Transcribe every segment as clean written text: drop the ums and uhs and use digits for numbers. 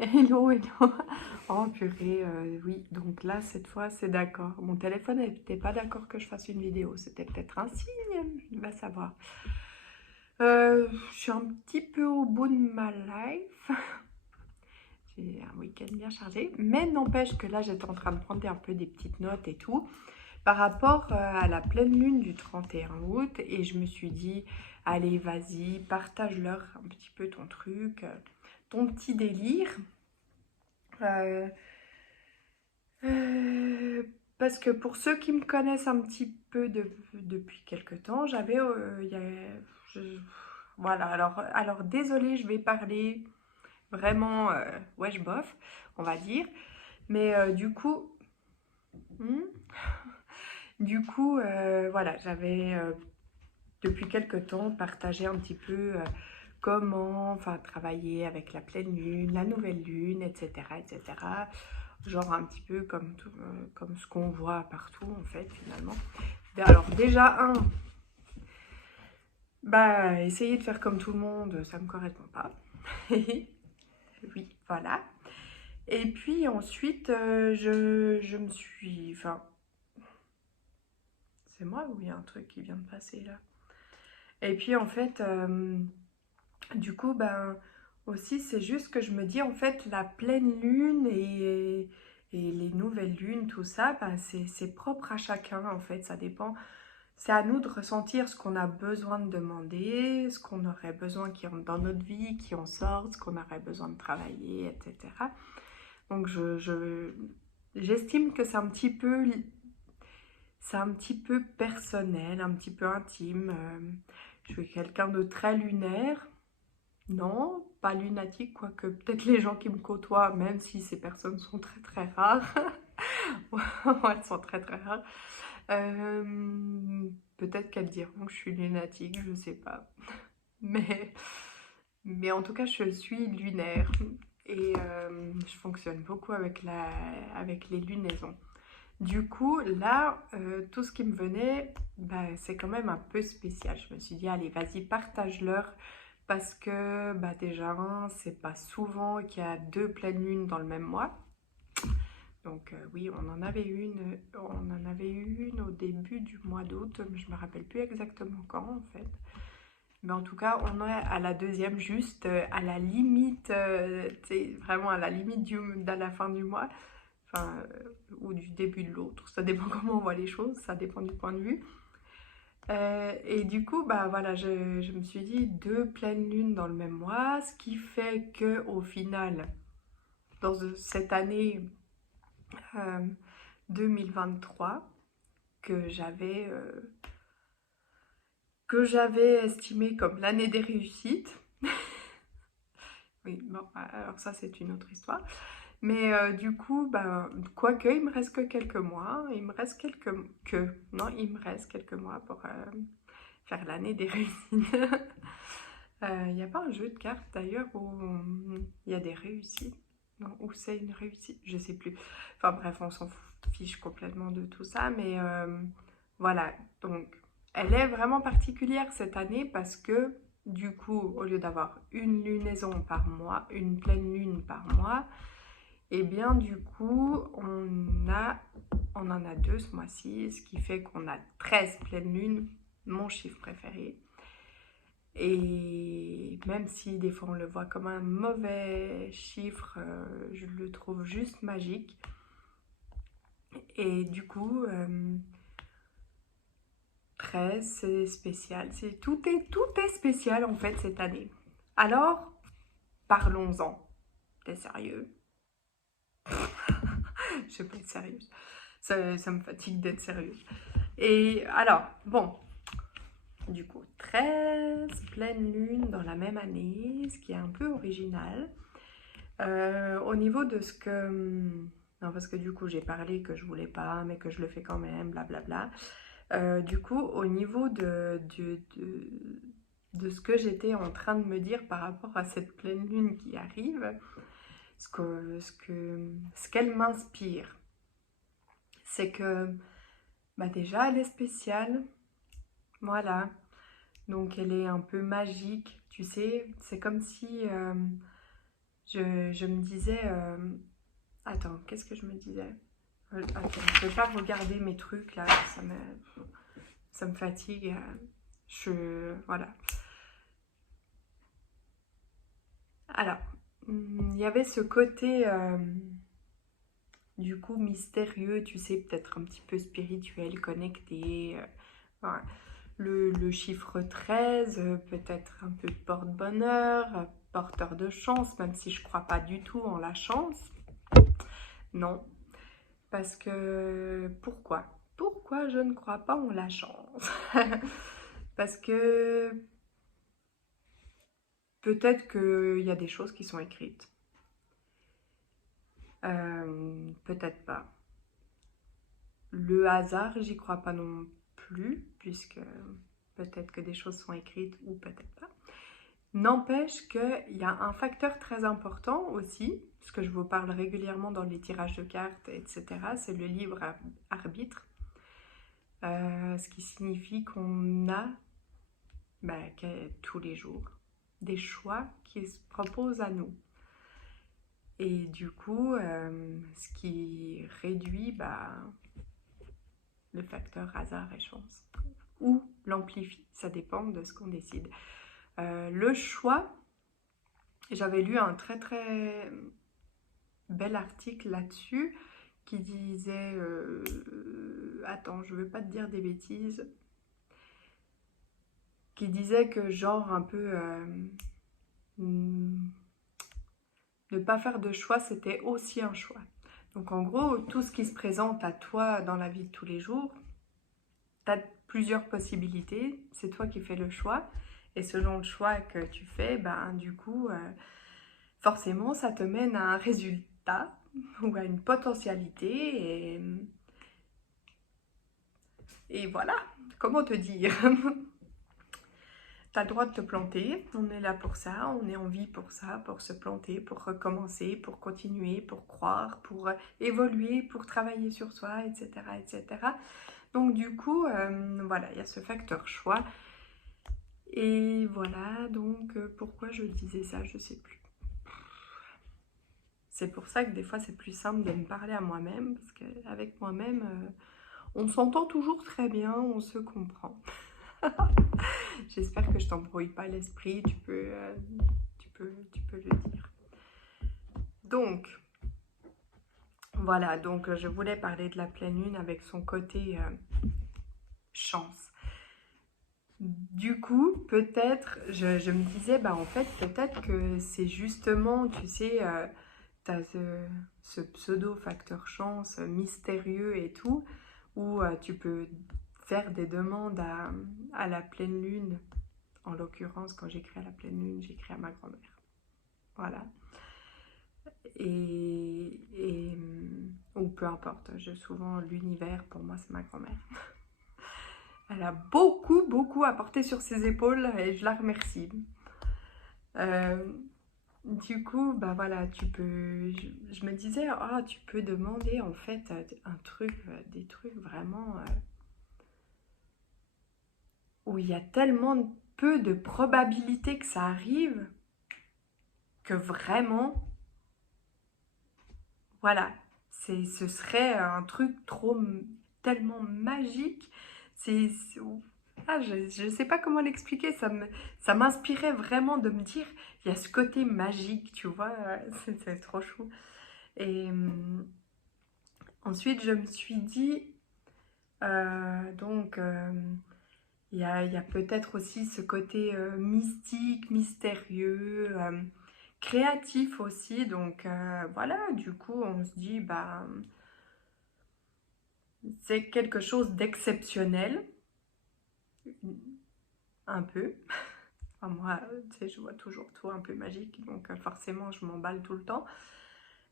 Hello, hello. Oh purée, oui, donc là, cette fois, c'est d'accord. Mon téléphone n'était pas d'accord que je fasse une vidéo. C'était peut-être un signe, va savoir. Je suis un petit peu au bout de ma life. J'ai un week-end bien chargé. Mais n'empêche que là, j'étais en train de prendre un peu des petites notes et tout par rapport à la pleine lune du 31 août. Et je me suis dit, allez, vas-y, partage-leur un petit peu ton truc, ton petit délire. Euh, Euh, Parce que pour ceux qui me connaissent un petit peu depuis quelque temps, je- voilà, alors désolée, je vais parler vraiment wesh bof, on va dire, mais hmm, voilà, j'avais depuis quelque temps partagé un petit peu comment, enfin, travailler avec la pleine lune, la nouvelle lune, etc., etc. Genre un petit peu comme ce qu'on voit partout en fait finalement. Alors déjà bah essayer de faire comme tout le monde, ça me correspond pas. Oui, voilà. Et puis ensuite, je me suis... Enfin, c'est moi ou il y a un truc qui vient de passer là? Et puis en fait, du coup, ben aussi c'est juste que je me dis en fait la pleine lune et les nouvelles lunes, tout ça, ben, c'est propre à chacun en fait, ça dépend. C'est à nous de ressentir ce qu'on a besoin de demander, ce qu'on aurait besoin qui rentre dans notre vie, qui en sorte, ce qu'on aurait besoin de travailler, etc. Donc j'estime que c'est un petit peu personnel, un petit peu intime. Je suis quelqu'un de très lunaire. Non, pas lunatique, quoique peut-être les gens qui me côtoient, même si ces personnes sont très très rares, elles sont très très rares, peut-être qu'elles diront que je suis lunatique, je sais pas. Mais, mais en tout cas, je suis lunaire et je fonctionne beaucoup avec les lunaisons. Du coup, là, tout ce qui me venait, bah, c'est quand même un peu spécial. Je me suis dit, allez, vas-y, partage-leur. Parce que bah, déjà, c'est pas souvent qu'il y a deux pleines lunes dans le même mois. Donc oui, on en avait eu une au début du mois d'août, mais je me rappelle plus exactement quand en fait. Mais en tout cas, on est à la deuxième, juste à la limite, vraiment à la limite de la fin du mois, enfin, ou du début de l'autre. Ça dépend comment on voit les choses, ça dépend du point de vue. Et du coup, bah voilà, je me suis dit deux pleines lunes dans le même mois, ce qui fait que au final, dans cette année euh, 2023, que que j'avais estimé comme l'année des réussites. Oui, bon, alors ça c'est une autre histoire. Mais du coup, bah, quoique, il me reste que quelques mois. Il me reste non, il me reste quelques mois pour faire l'année des réussites. Il n'y a pas un jeu de cartes d'ailleurs où il y a des réussites? Non, où c'est une réussite? Je sais plus. Enfin bref, on s'en fiche complètement de tout ça. Mais voilà, donc elle est vraiment particulière cette année parce que du coup, au lieu d'avoir une lunaison par mois, une pleine lune par mois, et bien du coup, on en a deux ce mois-ci, ce qui fait qu'on a 13 pleines lunes, mon chiffre préféré. Et même si des fois on le voit comme un mauvais chiffre, je le trouve juste magique. Et du coup, 13, c'est spécial. Tout est spécial en fait cette année. Alors, parlons-en. T'es sérieux? Je vais pas être sérieuse. Ça me fatigue d'être sérieuse. Et alors, bon, du coup, 13 pleines lunes dans la même année, ce qui est un peu original. Au niveau de ce que... Non, parce que du coup, j'ai parlé que je voulais pas, mais que je le fais quand même, blablabla. Du coup, au niveau de ce que j'étais en train de me dire par rapport à cette pleine lune qui arrive, ce qu'elle m'inspire, c'est que bah déjà, elle est spéciale. Voilà. Donc, elle est un peu magique, tu sais. C'est comme si je me disais... Attends, qu'est-ce que je me disais? Attends, je ne vais pas regarder mes trucs là, ça me fatigue. Voilà. Alors, il y avait ce côté du coup mystérieux, tu sais, peut-être un petit peu spirituel, connecté. Voilà. Le chiffre 13, peut-être un peu porte-bonheur, porteur de chance, même si je crois pas du tout en la chance. Non, parce que pourquoi? Pourquoi je ne crois pas en la chance? Parce que peut-être qu'il y a des choses qui sont écrites. Peut-être pas. Le hasard, j'y crois pas non plus, puisque peut-être que des choses sont écrites ou peut-être pas. N'empêche qu'il y a un facteur très important aussi, ce que je vous parle régulièrement dans les tirages de cartes, etc., c'est le libre arbitre. Ce qui signifie qu'on a tous les jours des choix qui se proposent à nous. Et du coup, ce qui réduit le facteur hasard et chance. Ou l'amplifie, ça dépend de ce qu'on décide. Le choix, j'avais lu un très très bel article là-dessus qui disait, attends, je ne veux pas te dire des bêtises, qui disait que genre un peu ne pas faire de choix, c'était aussi un choix. Donc en gros, tout ce qui se présente à toi dans la vie de tous les jours, tu as plusieurs possibilités, c'est toi qui fais le choix. Et selon le choix que tu fais, du coup, forcément, ça te mène à un résultat ou à une potentialité. Et voilà, comment te dire? Tu as le droit de te planter, on est là pour ça, on est en vie pour ça, pour se planter, pour recommencer, pour continuer, pour croire, pour évoluer, pour travailler sur soi, etc. etc. Donc du coup, voilà, il y a ce facteur choix. Et voilà, donc pourquoi je disais ça, je sais plus. C'est pour ça que des fois c'est plus simple de me parler à moi-même, parce qu'avec moi-même, on s'entend toujours très bien, on se comprend. J'espère que je t'embrouille pas l'esprit, tu peux le dire. Donc, voilà, donc je voulais parler de la pleine lune avec son côté chance. Du coup, peut-être, je me disais, en fait, peut-être que c'est justement, tu sais, tu as ce pseudo-facteur chance mystérieux et tout, où tu peux faire des demandes à la pleine lune. En l'occurrence, quand j'écris à la pleine lune, j'écris à ma grand-mère. Voilà. Ou peu importe, souvent l'univers, pour moi, c'est ma grand-mère. Elle a beaucoup, beaucoup apporté sur ses épaules et je la remercie. Du coup, voilà, je me disais, tu peux demander en fait des trucs vraiment où il y a tellement peu de probabilité que ça arrive que vraiment, voilà, ce serait un truc tellement magique. Je ne sais pas comment l'expliquer, ça m'inspirait vraiment de me dire, il y a ce côté magique, tu vois, c'est trop chou. Et ensuite, je me suis dit, il y a peut-être aussi ce côté mystique, mystérieux, créatif aussi. Donc voilà, du coup, on se dit, c'est quelque chose d'exceptionnel, un peu. Enfin, moi, tu sais, je vois toujours tout un peu magique, donc forcément, je m'emballe tout le temps.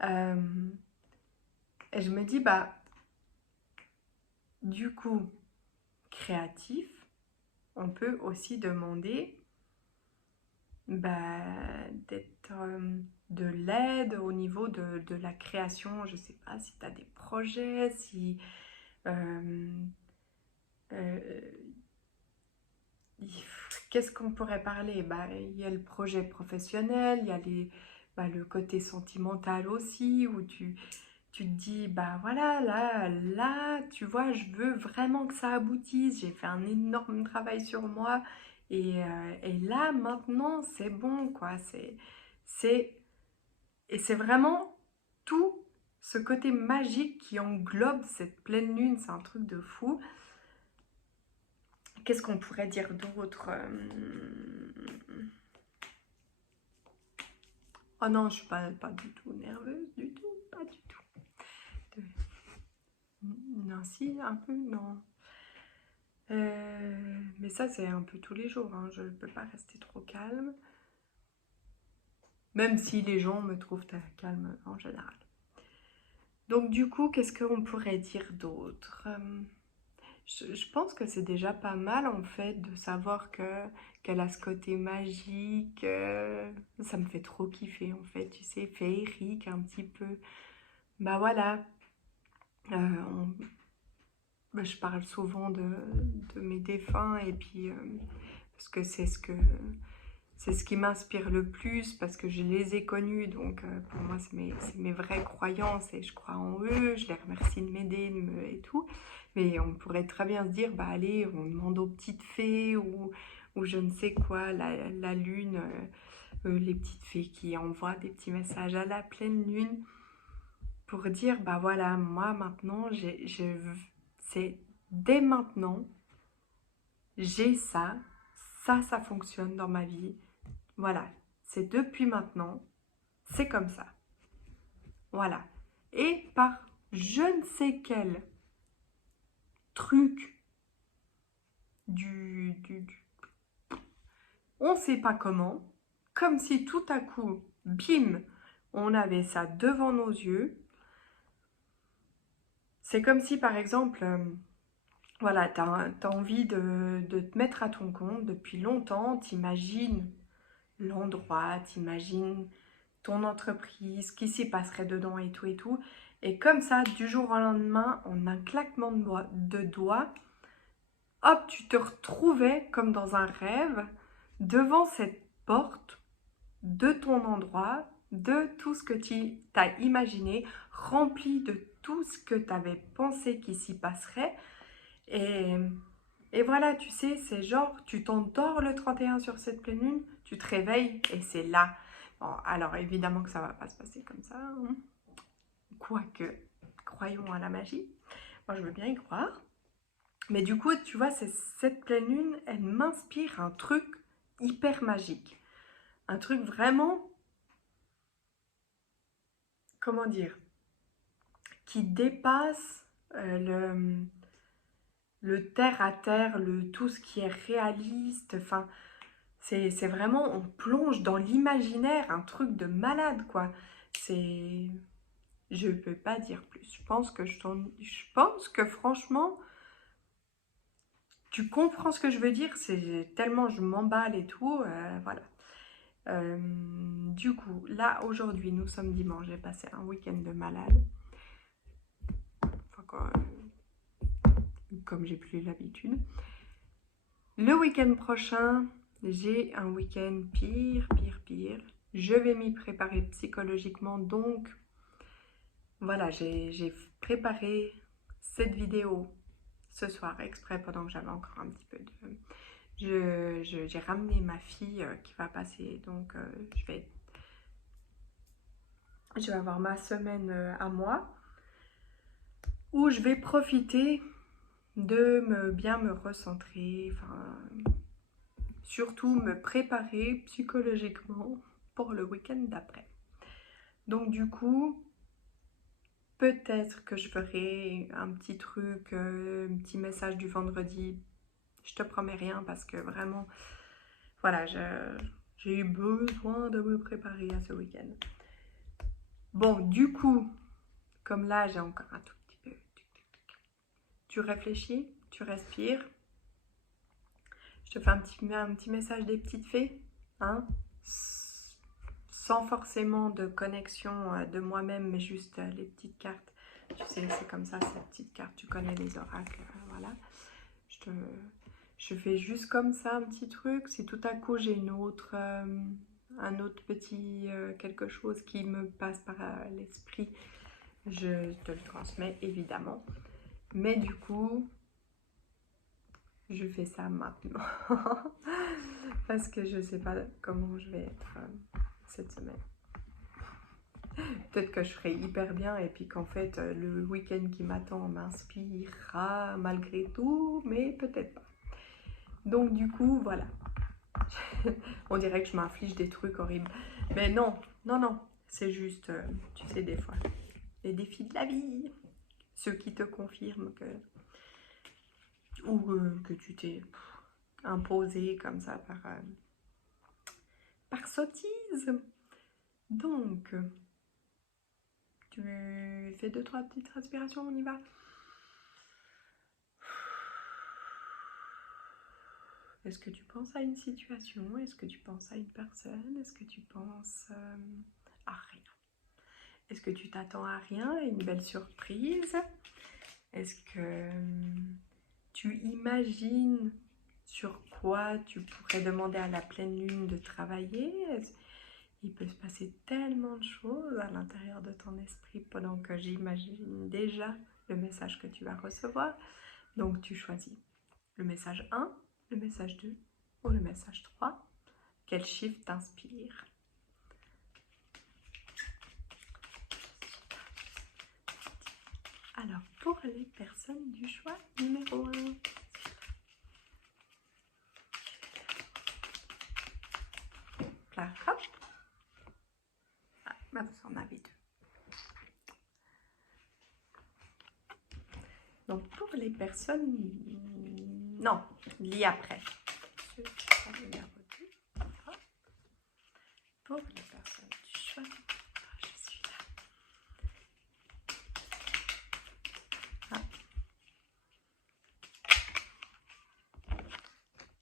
Et je me dis, du coup, créatif, on peut aussi demander d'être de l'aide au niveau de la création. Je sais pas si tu as des projets, si euh, euh, qu'est-ce qu'on pourrait parler? Il y a le projet professionnel, il y a le côté sentimental aussi, où tu te dis, bah voilà, là, tu vois, je veux vraiment que ça aboutisse, j'ai fait un énorme travail sur moi, et là, maintenant, c'est bon, quoi, c'est, et c'est vraiment tout ce côté magique qui englobe cette pleine lune, c'est un truc de fou. Qu'est-ce qu'on pourrait dire d'autre? Oh non, je suis pas du tout nerveuse, du tout, pas du tout. Non, si, un peu, non. Mais ça, c'est un peu tous les jours, hein. Je ne peux pas rester trop calme. Même si les gens me trouvent calme en général. Donc du coup, qu'est-ce qu'on pourrait dire d'autre? Je pense que c'est déjà pas mal en fait de savoir qu'elle a ce côté magique. Ça me fait trop kiffer en fait, tu sais, féerique un petit peu. Bah voilà, on- bah, je parle souvent de mes défunts et puis parce que c'est ce qui m'inspire le plus parce que je les ai connus, donc pour moi c'est mes vraies croyances et je crois en eux, je les remercie de m'aider et tout. Mais on pourrait très bien se dire, bah allez, on demande aux petites fées ou je ne sais quoi, la lune, les petites fées qui envoient des petits messages à la pleine lune pour dire, bah voilà, moi maintenant, c'est dès maintenant, j'ai ça fonctionne dans ma vie. Voilà, c'est depuis maintenant, c'est comme ça. Voilà. Et par je ne sais quel truc on ne sait pas comment, comme si tout à coup, bim, on avait ça devant nos yeux. C'est comme si par exemple, voilà, tu as envie de te mettre à ton compte depuis longtemps, t'imagines l'endroit, t'imagines ton entreprise, ce qui s'y passerait dedans et tout et tout. Et comme ça, du jour au lendemain, en un claquement de doigts, hop, tu te retrouvais comme dans un rêve devant cette porte de ton endroit, de tout ce que tu as imaginé, rempli de tout ce que tu avais pensé qui s'y passerait. Et, et voilà, tu sais, c'est genre, tu t'endors le 31 sur cette pleine lune, tu te réveilles et c'est là. Bon, alors évidemment que ça va pas se passer comme ça, hein. Quoique, croyons à la magie. Moi, je veux bien y croire. Mais du coup, tu vois, cette pleine lune, elle m'inspire un truc hyper magique. Un truc vraiment, comment dire, qui dépasse le terre à terre, tout ce qui est réaliste. Enfin, c'est vraiment, on plonge dans l'imaginaire, un truc de malade, quoi. C'est... Je peux pas dire plus. Je pense que franchement, tu comprends ce que je veux dire. C'est tellement je m'emballe et tout. Voilà. Du coup, là, aujourd'hui, nous sommes dimanche. J'ai passé un week-end de malade. Enfin, comme j'ai plus l'habitude. Le week-end prochain, j'ai un week-end pire. Je vais m'y préparer psychologiquement. Donc, voilà, j'ai préparé cette vidéo ce soir exprès pendant que j'avais encore un petit peu de... J'ai ramené ma fille qui va passer, donc je vais avoir ma semaine à moi où je vais profiter de bien me recentrer, enfin, surtout me préparer psychologiquement pour le week-end d'après. Donc du coup, peut-être que je ferai un petit truc, un petit message du vendredi. Je te promets rien parce que vraiment, voilà, j'ai eu besoin de me préparer à ce week-end. Bon, du coup, comme là, j'ai encore un tout petit peu... Tu réfléchis, tu respires. Je te fais un petit message des petites fées, hein, sans forcément de connexion de moi-même, mais juste les petites cartes. Tu sais, c'est comme ça, ces petites cartes, tu connais les oracles, voilà. Je fais juste comme ça un petit truc. Si tout à coup j'ai une autre un autre petit quelque chose qui me passe par l'esprit, je te le transmets évidemment. Mais du coup, je fais ça maintenant. Parce que je sais pas comment je vais être cette semaine. Peut-être que je ferai hyper bien et puis qu'en fait le week-end qui m'attend m'inspirera malgré tout, mais peut-être pas. Donc du coup, voilà. On dirait que je m'inflige des trucs horribles. Mais non, non, non. C'est juste, tu sais, des fois, les défis de la vie. Ceux qui te confirment que... Ou que tu t'es imposé comme ça par sottise. Donc, tu fais 2-3 petites respirations, on y va. Est-ce que tu penses à une situation? Est-ce que tu penses à une personne? Est-ce que tu penses à rien? Est-ce que tu t'attends à rien, à une belle surprise? Est-ce que tu imagines sur quoi tu pourrais demander à la pleine lune de travailler? Il peut se passer tellement de choses à l'intérieur de ton esprit pendant que j'imagine déjà le message que tu vas recevoir. Donc tu choisis le message 1, le message 2 ou le message 3. Quel chiffre t'inspire? Alors, pour les personnes du choix numéro 1, Clara. Ah, bah vous en avez deux. Donc, pour les personnes... Non, lis après. Pour les personnes du choix, je suis là. Ah.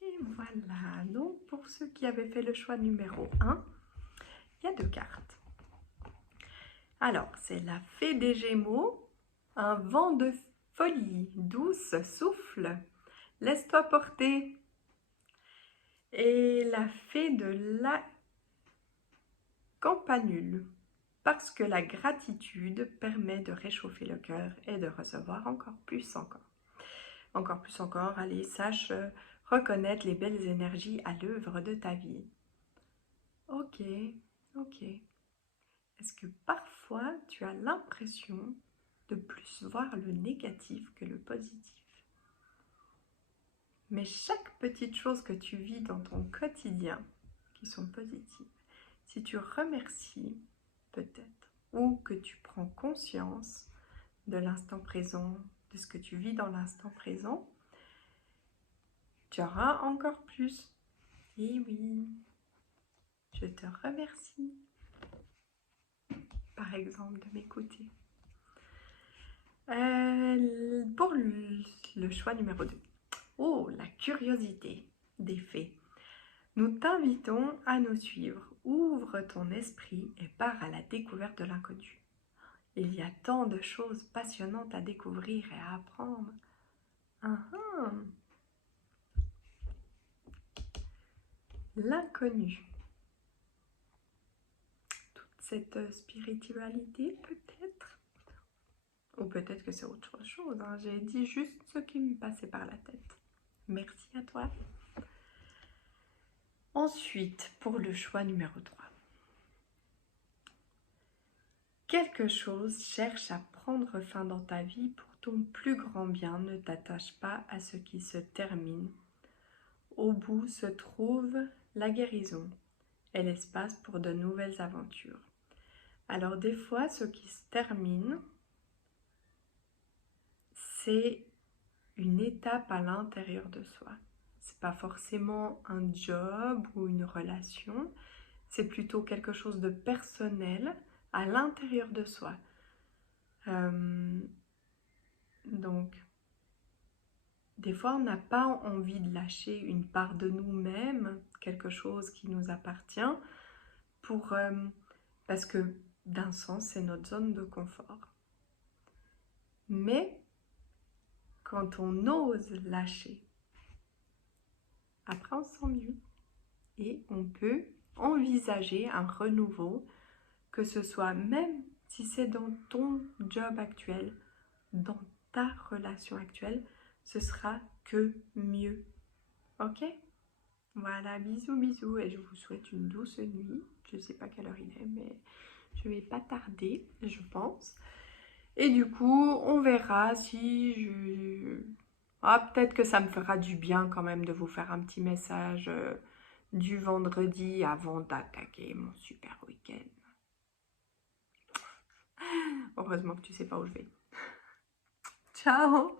Et voilà. Donc, pour ceux qui avaient fait le choix numéro 1, il y a 2 cartes. Alors, c'est la fée des Gémeaux, un vent de folie, douce, souffle, laisse-toi porter. Et la fée de la campanule, parce que la gratitude permet de réchauffer le cœur et de recevoir encore plus encore. Encore plus encore, allez, sache reconnaître les belles énergies à l'œuvre de ta vie. Ok, ok. Est-ce que parfois tu as l'impression de plus voir le négatif que le positif? Mais chaque petite chose que tu vis dans ton quotidien, qui sont positives, si tu remercies peut-être, ou que tu prends conscience de l'instant présent, de ce que tu vis dans l'instant présent, tu auras encore plus. Et oui, je te remercie, par exemple, de m'écouter. Pour le choix numéro 2. Oh, la curiosité des fées. Nous t'invitons à nous suivre. Ouvre ton esprit et pars à la découverte de l'inconnu. Il y a tant de choses passionnantes à découvrir et à apprendre. L'inconnu. Toute cette spiritualité peut-être. Ou peut-être que c'est autre chose. Hein. J'ai dit juste ce qui me passait par la tête. Merci à toi. Ensuite, pour le choix numéro 3. Quelque chose cherche à prendre fin dans ta vie pour ton plus grand bien. Ne t'attache pas à ce qui se termine. Au bout se trouve la guérison et l'espace pour de nouvelles aventures. Alors des fois, ce qui se termine, c'est une étape à l'intérieur de soi. C'est pas forcément un job ou une relation, c'est plutôt quelque chose de personnel à l'intérieur de soi. Donc, des fois, on n'a pas envie de lâcher une part de nous-mêmes, quelque chose qui nous appartient, parce que d'un sens, c'est notre zone de confort. Mais quand on ose lâcher, après on se sent mieux et on peut envisager un renouveau, que ce soit même si c'est dans ton job actuel, dans ta relation actuelle, ce sera que mieux. Ok? Voilà, bisous, bisous, et je vous souhaite une douce nuit. Je sais pas quelle heure il est, mais je vais pas tarder, je pense. Et du coup, on verra si je... Ah, peut-être que ça me fera du bien quand même de vous faire un petit message du vendredi avant d'attaquer mon super week-end. Heureusement que tu sais pas où je vais. Ciao!